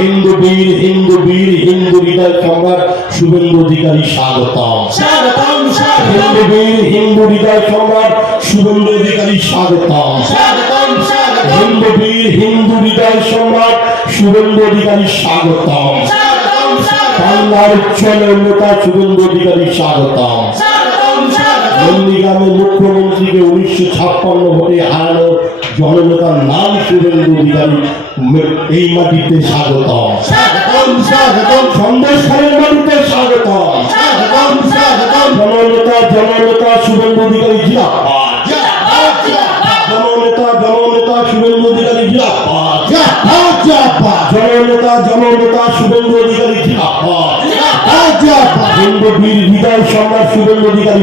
হিন্দু বীর হিন্দু বীর হিন্দু হৃদয় সম্রাট শুভেন্দু অধিকারী স্বাগতম। স্বাগতম হিন্দু বীর হিন্দু হৃদয় সম্রাট শুভেন্দু অধিকারী স্বাগতম। স্বাগতম হিন্দু বীর হিন্দু হৃদয় সম্রাট শুভেন্দু অধিকারী স্বাগতম। বাংলার উচ্চল নেতা শুভেন্দু অধিকারী স্বাগতম। নন্দীগ্রামের মুখ্যমন্ত্রীকে উনিশশো ছাপ্পান্ন ভোটে হারানো জননেতার নাম শুভেন্দু অধিকারী এই মাটিতে জননেতা জননেতা শুভেন্দু অধিকারী জননেতা জননেতা শুভেন্দু জননেতা জননেতা শুভেন্দু হিন্দু বীর সম্রাট শুভেন্দু অধিকারী